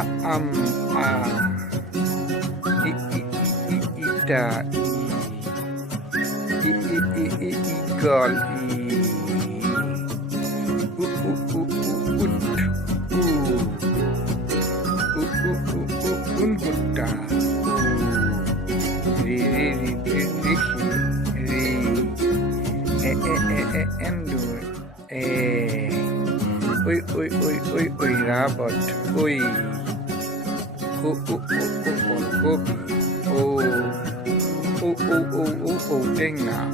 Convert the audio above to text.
am a I ida I eagle ut unhutta ri endo oi rabbit oi kopi dengar